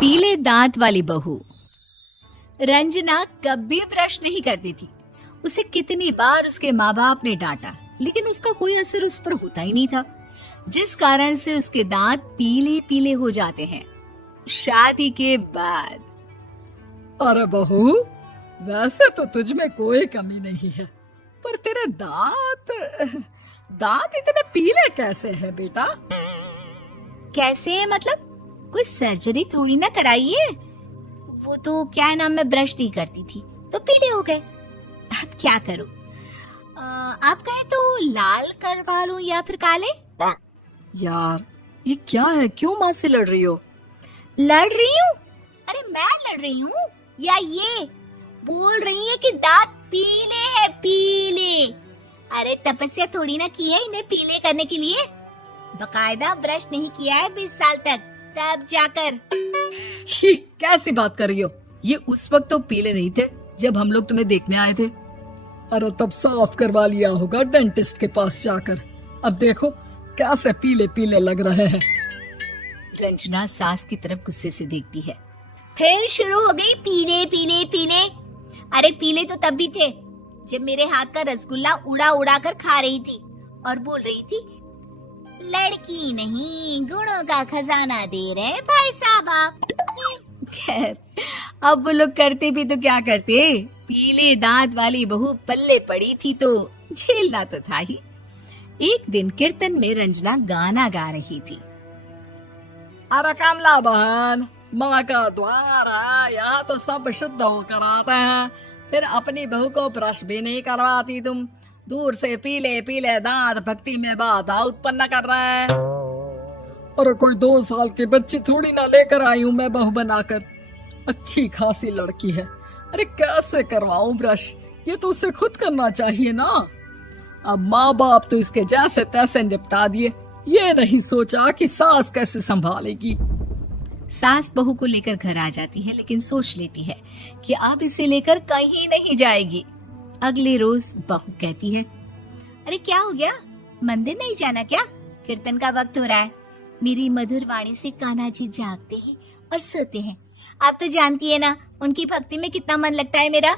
पीले दांत वाली बहू। रंजना कभी ब्रश नहीं करती थी। उसे कितनी बार उसके माँ बाप ने डांटा, लेकिन उसका कोई असर उस पर होता ही नहीं था, जिस कारण से उसके दांत पीले पीले हो जाते हैं। शादी के बाद। अरे बहू, वैसे तो तुझ में कोई कमी नहीं है, पर तेरे दांत इतने पीले कैसे हैं बेटा? कैसे मतलब? कोई सर्जरी थोड़ी ना कराइए। वो तो क्या नाम, मैं ब्रश नहीं करती थी तो पीले हो गए। अब क्या करूं? आप कहें तो लाल करवा लूं या फिर काले? यार ये क्या है, क्यों माँ से लड़ रही हो? लड़ रही हूँ? अरे मैं लड़ रही हूँ या ये बोल रही है कि दांत पीले हैं, पीले। अरे तपस्या थोड़ी ना की है इन्हें पीले करने के लिए। बकायदा ब्रश नहीं किया है 20 साल तक, तब जाकर। छी, कैसी बात कर रही हो? ये उस वक्त तो पीले नहीं थे जब हम लोग तुम्हें देखने आए थे। अरे तब साफ करवा लिया होगा डेंटिस्ट के पास जाकर। अब देखो कैसे पीले पीले लग रहे हैं। रंजना सास की तरफ गुस्से से देखती है। फिर शुरू हो गई पीले पीले पीले। अरे पीले तो तब भी थे जब मेरे हाथ का रसगुल्ला उड़ा उड़ा कर खा रही थी और बोल रही थी, लड़की नहीं गुणों का खजाना दे रहे भाई साहब आप। खैर, अब वो लोग करते भी तो क्या करते, पीले दांत वाली बहू पल्ले पड़ी थी तो झेलना तो था ही। एक दिन कीर्तन में रंजना गाना गा रही थी। अरे कमला बहन, माँ का द्वार है, यहाँ तो सब शुद्ध होकर आते हैं, फिर अपनी बहू को ब्रश भी नहीं करवाती तुम। दूर से पीले पीले दांत भक्ति में बाधा उत्पन्न कर रहे हैं। अरे कोई 2 साल के बच्ची थोड़ी ना लेकर आई हूँ मैं बहू बनाकर। अच्छी खासी लड़की है, अरे कैसे करवाऊं ब्रश? ये तो उसे खुद करना चाहिए ना। अब माँ बाप तो इसके जैसे तैसे निपटा दिए, ये नहीं सोचा कि सास कैसे संभालेगी। सास बहू को लेकर घर आ जाती है, लेकिन सोच लेती है कि अब इसे लेकर कहीं नहीं जाएगी। अगले रोज बहू कहती है, अरे क्या हो गया, मंदिर नहीं जाना क्या? कीर्तन का वक्त हो रहा है। मेरी मधुर वाणी से कान्हा जी जागते हैं और सोते हैं। आप तो जानती है ना उनकी भक्ति में कितना मन लगता है मेरा।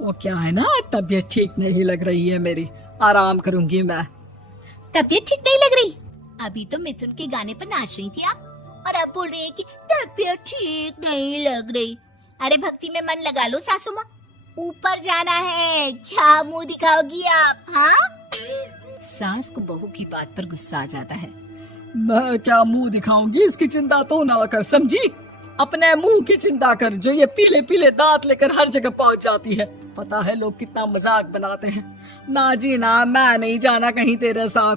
वो क्या है ना, तबीयत ठीक नहीं लग रही है मेरी, आराम करूंगी मैं। तबीयत ठीक नहीं लग रही? अभी तो मिथुन के गाने पर नाच रही थी आप, और अब बोल रही है कि तबीयत ठीक नहीं लग रही। अरे भक्ति में मन लगा लो सासू माँ, ऊपर जाना है, क्या मुंह दिखाओगी आप? हाँ? सास को बहू की बात पर गुस्सा आ जाता है। मैं क्या मुंह दिखाऊंगी, इसकी चिंता तो ना कर, समझी? अपने मुंह की चिंता कर, जो ये पीले पीले दांत लेकर हर जगह पहुंच जाती है। पता है लोग कितना मजाक बनाते हैं। ना जी ना, मैं नहीं जाना कहीं तेरे साथ।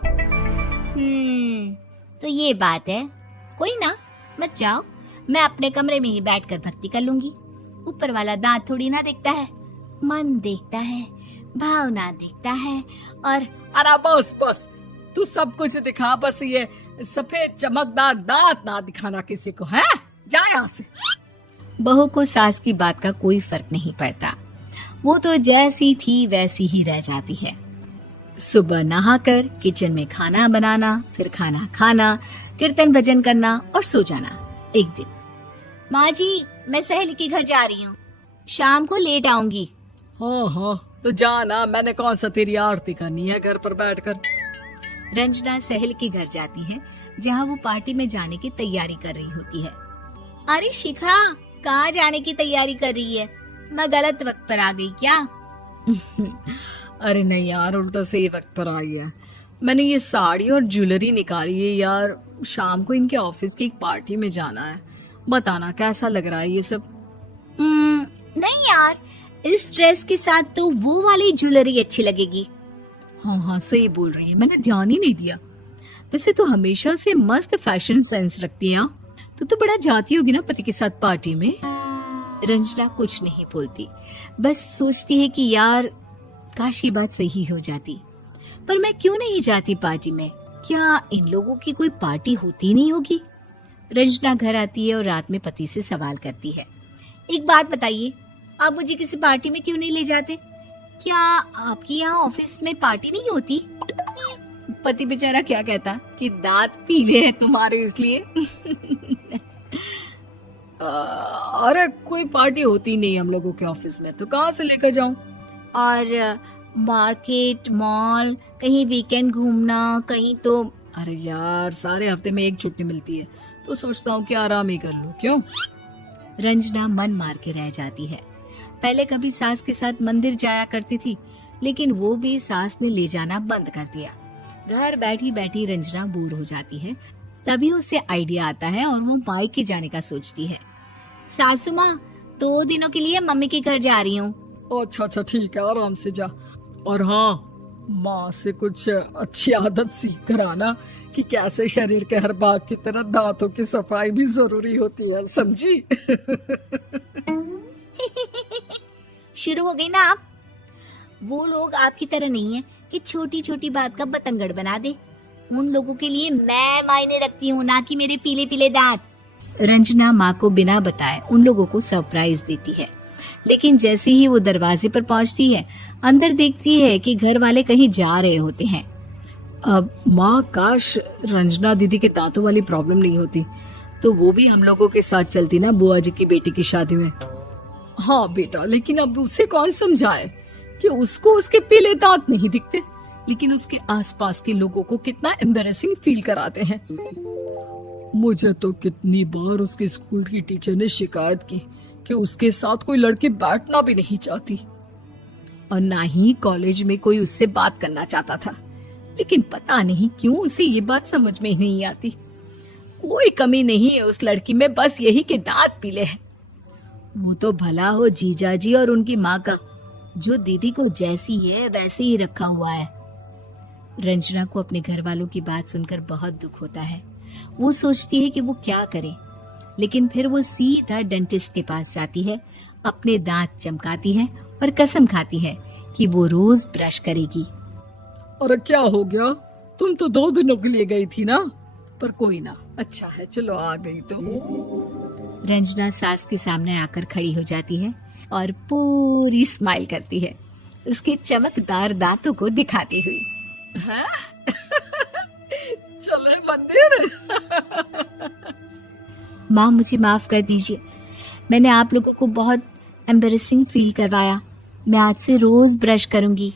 तो ये बात है। कोई ना, मत जाओ, मैं अपने कमरे में ही बैठकर भक्ति कर लूंगी। ऊपर वाला दांत थोड़ी ना देखता है, मन देखता है, भावना देखता है। और अरे बस बस, तू सब कुछ दिखा, बस ये सफेद चमकदार दांत ना दिखाना किसी को, है? जा यहाँ से। बहू को सास की बात का कोई फर्क नहीं पड़ता, वो तो जैसी थी वैसी ही रह जाती है। सुबह नहाकर किचन में खाना बनाना, फिर खाना खाना, कीर्तन भजन करना और सो जाना। एक दिन, माँ जी मैं सहेली के घर जा रही हूँ, शाम को लेट आऊंगी। हाँ हाँ, तो जाना, मैंने कौन सा तेरी आरती करनी है घर पर बैठकर। रंजना सहेली के घर जाती है, जहाँ वो पार्टी में जाने की तैयारी कर रही होती है। अरे शिखा, कहाँ जाने की तैयारी कर रही है? मैं गलत वक्त पर आ गई क्या? अरे नहीं यार, उल्टा सही वक्त पर आ गया। मैंने ये साड़ी और ज्वेलरी निकाली है यार, शाम को इनके ऑफिस की एक पार्टी में जाना है। बताना कैसा लग रहा है ये सब? नहीं यार, इस ड्रेस के साथ तो वो वाली ज्वेलरी अच्छी लगेगी। हाँ हाँ सही बोल रही है, मैंने ध्यान ही नहीं दिया। वैसे तो हमेशा से मस्त फैशन सेंस रखती है। तो बड़ा जाती होगी ना पति के साथ पार्टी में। रंजना कुछ नहीं बोलती, बस सोचती है कि यार काश ये बात सही हो जाती, पर मैं क्यों नहीं जाती पार्टी में? क्या इन लोगों की कोई पार्टी होती नहीं होगी? रंजना घर आती है और रात में पति से सवाल करती है, एक बात बताइए, आप मुझे किसी पार्टी में क्यों नहीं ले जाते? क्या आपकी यहाँ ऑफिस में पार्टी नहीं होती? पति बेचारा क्या कहता कि दांत पीले हैं तुम्हारे इसलिए। अरे कोई पार्टी होती नहीं हम लोगों के ऑफिस में, तो कहाँ से लेकर जाऊं? और मार्केट, मॉल, कहीं वीकेंड घूमना, कहीं तो। अरे यार, सारे हफ्ते में एक छुट्टी मिलती है, तो सोचता हूँ कि आराम ही कर लूं। क्यों? रंजना मन मार के रह जाती है। पहले कभी सास के साथ मंदिर जाया करती थी, लेकिन वो भी सास ने ले जाना बंद कर दिया। घर बैठी बैठी रंजना बोर हो जाती है। तभी उसे आइडिया आता है और वो मायके जाने का सोचती है। सासू माँ, 2 दिनों के लिए मम्मी के घर जा रही हूँ। अच्छा अच्छा, ठीक है, आराम से जा। और हाँ, माँ से कुछ अच्छी आदत सीख कर आना कि कैसे शरीर के हर भाग की तरह दांतों की सफाई भी जरूरी होती है, समझी? शुरू हो गई ना आप। वो लोग आपकी तरह नहीं है कि छोटी छोटी बात का बतंगड़ बना दे। उन लोगों के लिए मैं मायने रखती हूँ, ना कि मेरे पीले पीले दांत। रंजना माँ को बिना बताए उन लोगों को सरप्राइज देती है, लेकिन जैसे ही वो दरवाजे पर पहुंचती है, अंदर देखती है कि घर वाले कहीं जा रहे होते हैं। अब माँ, काश रंजना दीदी के दांतों वाली प्रॉब्लम नहीं होती, तो वो भी हम लोगों के साथ चलती ना बुआ जी की बेटी की शादी में। हाँ बेटा, लेकिन अब उसे कौन समझाए कि उसको उसके पीले दांत नहीं दिखते, लेकिन उसके आसपास के लोगों को कितना एम्बैरेसिंग फील कराते हैं। मुझे तो कितनी बार उसके स्कूल की टीचर ने शिकायत की कि उसके साथ कोई लड़की बैठना भी नहीं चाहती, और ना ही कॉलेज में कोई उससे बात करना चाहता था। लेकिन पता नहीं क्यों उसे ये बात समझ में ही नहीं आती। कोई कमी नहीं है उस लड़की में, बस यही कि दांत पीले हैं। वो तो भला हो जीजा जी और उनकी माँ का, जो दीदी को जैसी है वैसे ही रखा हुआ है। रंजना को अपने घर वालों की बात सुनकर बहुत दुख होता है। वो सोचती है कि वो क्या करे, लेकिन फिर वो सीधा डेंटिस्ट के पास जाती है, अपने दांत चमकाती है और कसम खाती है कि वो रोज ब्रश करेगी। अरे क्या हो गया? तुम तो 2 दिनों के लिए गई थी ना, पर कोई ना, अच्छा है, चलो आ गई तो। रंजना सास के सामने आकर खड़ी हो जाती है और पूरी स्माइल करती है, उसके चमकदार दांतों को दिखाती हुई। हैं? चले मंदिर? माँ, मुझे माफ कर दीजिए, मैंने आप लोगों को बहुत एम्बैरेसिंग फील करवाया। मैं आज से रोज ब्रश करूंगी।